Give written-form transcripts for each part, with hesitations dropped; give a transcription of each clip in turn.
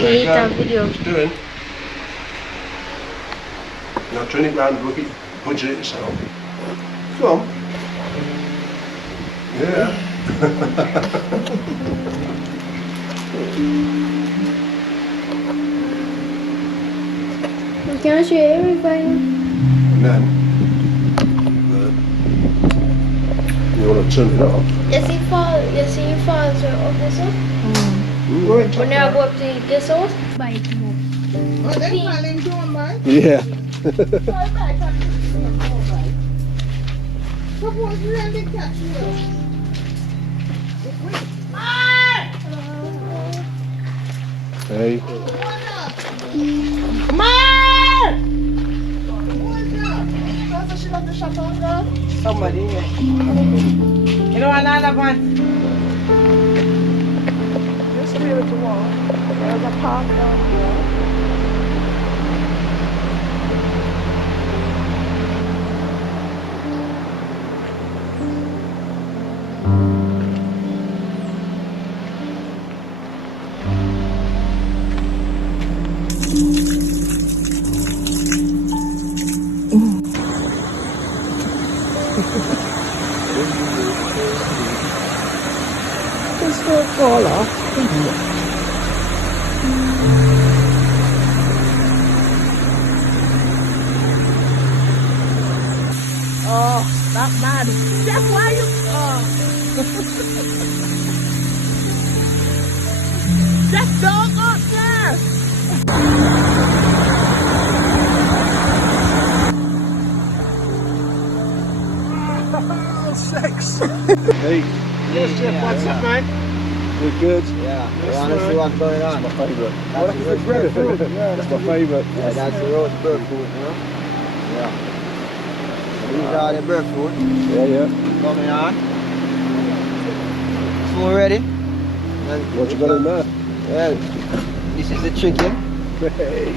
Eat that video. What you doing? Now turn it round, look it, punch it yourself. Go on. Yeah. Can I show you everything? And then you want to turn it off. You see you fall of this one? When I go up to eat this one? Bite more. Oh, they falling down, man. Yeah. Suppose we really catch you. Hey. Come on! She left the shop on, girl? Somebody here. You know another one? Just be able to walk. There's a park down here. Just go fall off. Oh, that's bad. That's why you. Just don't go up there. Sex. Hey. Yes, Jeff, what's up, man? We're good. Yeah, we want to see what's going on. That's my favourite. That's the roast bird food. That's my favourite. Yeah, that's the roast bird food, you know? Yeah. These are the bird food. Yeah. Coming on. Food ready? What you got in there? Well, this is the chicken. Hey.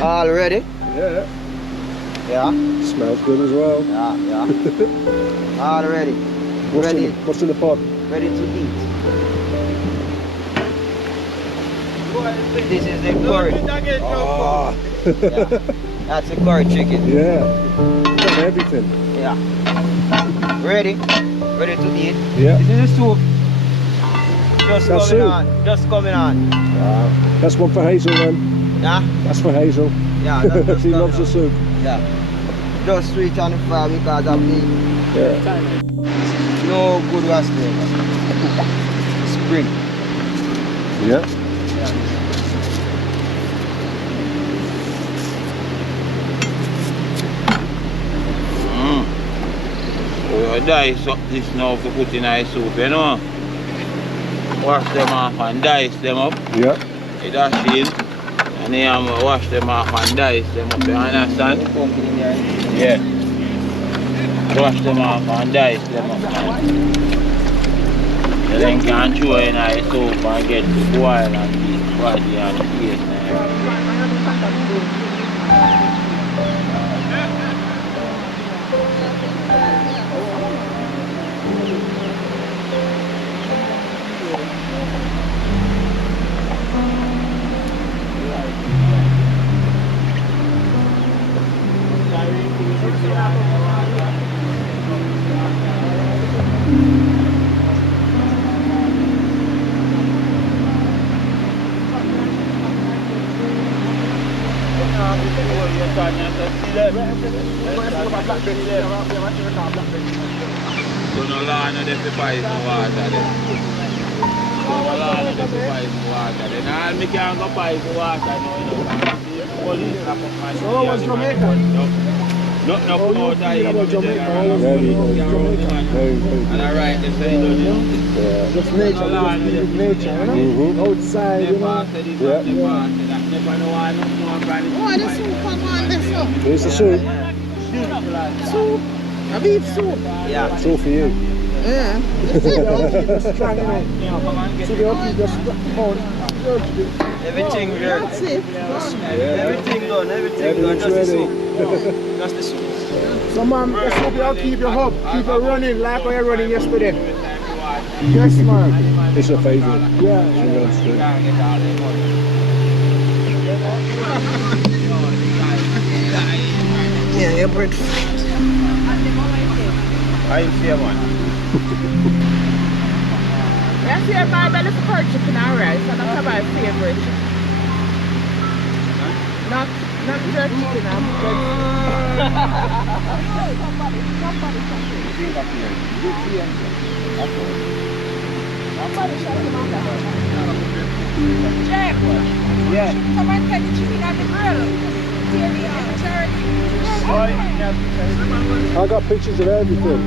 All ready? Yeah. Yeah. Smells good as well. Yeah. All ready. What's in the pot? Ready to eat. This is the curry. Ah. Yeah. That's the curry chicken. Yeah. Got everything. Yeah. Ready? Ready to eat? Yeah. This is the soup. Just That's coming soup. on. Just coming on. That's one for Hazel then. Yeah? That's for Hazel. Yeah, that's just She coming loves the on. soup. Yeah. Just switch on the fire because of the Yeah. no good was there. Spring. Yeah. So you dice up this now to put in a soup, you know. Wash them off and dice them up. Yeah. You dash in and then wash them off and dice them up, you understand? Pumpkin in there. Yeah. Wash them off and dice them up, man. You then can throw in a soup and get to boil and eat body and taste. Don't allow them to buy some water then. Don't allow them to buy some water then. All me can go buy some water now, you know. Police wrap up my So what's Jamaica? Nothing up out of here. About Jamaica. And I write them say, don't you know? Just nature, just nature, you know? Outside, you know? Oh, the soup, come on, the soup. Here's the soup. Soup. A beef soup. Yeah. It's all for you. Yeah. It's strong, you know? So they have to just hold. Everything ready. That's it. Everything done, everything done. Just the soup. Just the soup. So, man, let's hope you'll keep your hub. Keep it running like how you're running yesterday. Yes, man. It's a favourite. Yeah. She loves it. Yeah, your bird. I see one. Yes, you buy belly for curry chicken and rice, and that's my favorite chicken. Not jerk chicken, I'm jerk Somebody shut him up. Jack, Yeah. come and take the chicken on the grill. I got pictures of everything.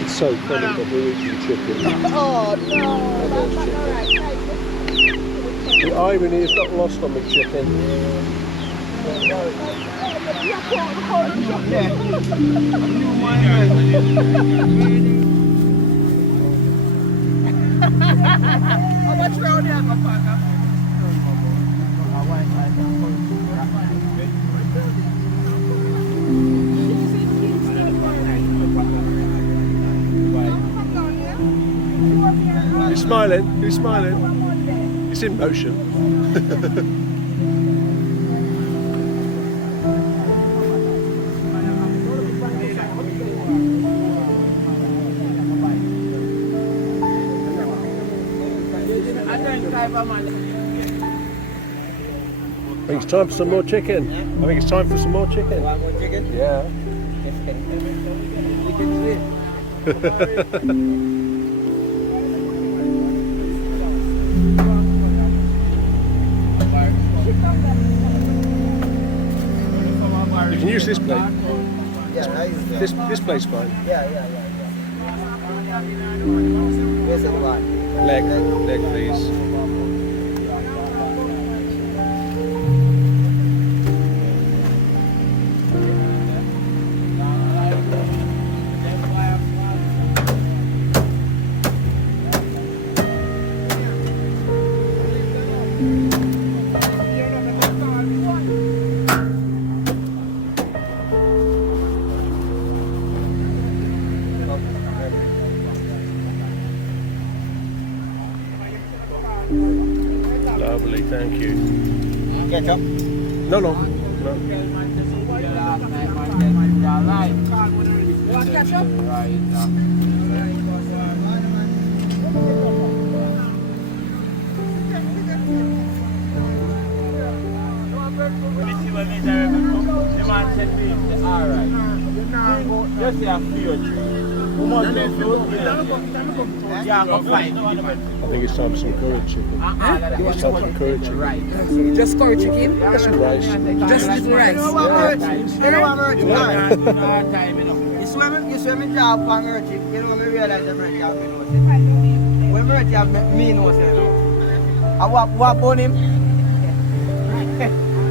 It's so funny that we're eating chicken. Oh no, that's not alright. The irony is not lost on me, chicken. How much round here, Papa? Who's smiling? Who's smiling? It's in motion. I think it's time for some more chicken. I think it's time for some more chicken. Want more chicken? Yeah. You can use this plate. Yeah, I use that. This plate's fine. Yeah. Where's the one? Leg, please. Lovely, thank you. Ketchup? No. You want ketchup? Just say a few trees. Yeah, go find. I think it's time for some curry chicken. It's time for curry chicken. Just curry chicken? Get some rice. Just little rice. You know what merch? You swim in job for merch. You know what I realize the merch have me know. When merch have me know, I walk on him.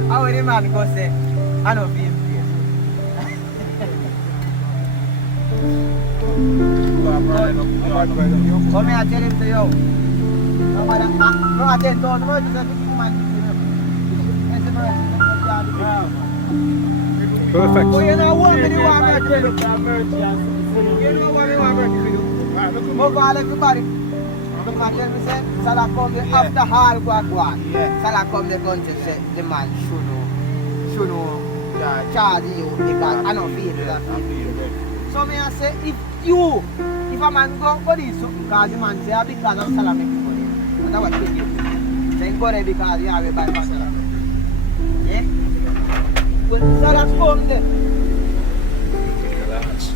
How would the man go say, I know feel come here, I tell him to you. No, I tell you, the merch is a big man. It's the merch. Perfect. Oh, you know what? You know what merch to do? You know what merch to do? Move all everybody. Look at them, say, Salah come there after all what. Salah come the country, say, the man should know charge you because I don't feel that. So me I say, if a man go for this, because the man say, because of Salah make money. That's what you do. Say, go there because you have a bad Salah. Yeah? But Salah come there.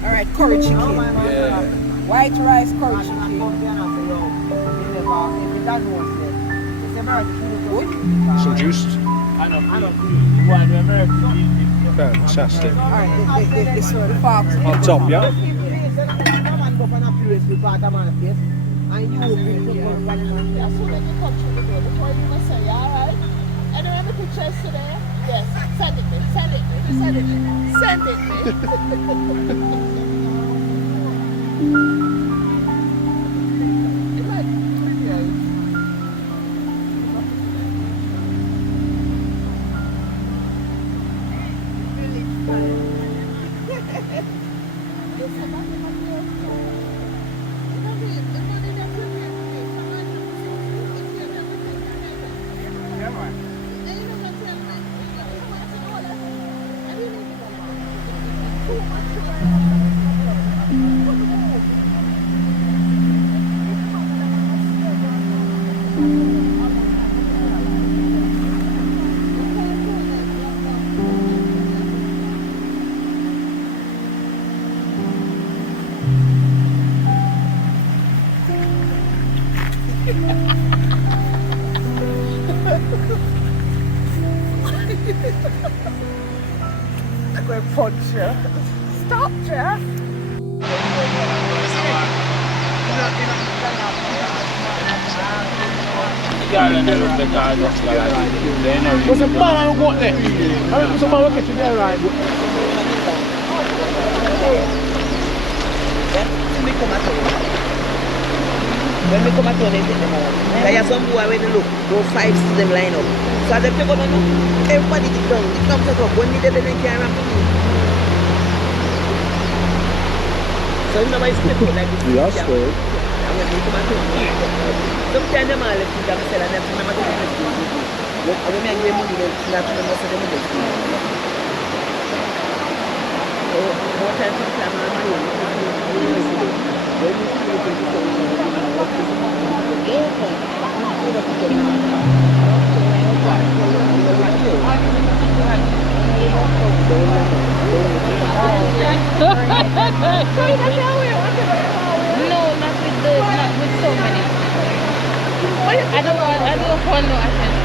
Alright, curry chicken. Yeah. White rice curry chicken. Some juice. Fantastic. Alright, this one, the fork. On top, yeah? And you As soon as you come through the door, before you must say, alright? Anyone the pictures today? Yes. Send it me. I'm going to punch you. Stop, Jeff. What's the plan on what there? I mean, some man catch you there, right? When we come at home, they take them out. There are some boy when they look, those 5 to them line up. So as they take on, everybody dig down. It comes up. When they don't care about me. So you know why it's split out like this? Yeah, sure. And when they come at home, sometimes them all left to them sell and them remember to them left. And when I give them money, they not remember to them left. So more time sometimes I'm alone. When you see No, not with so many. I don't want no attention.